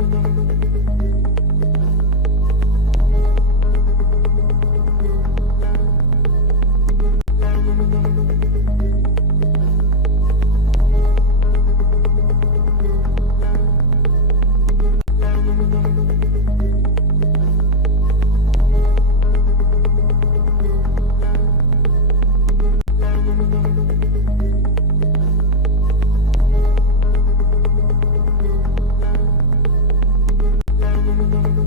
Thank Thank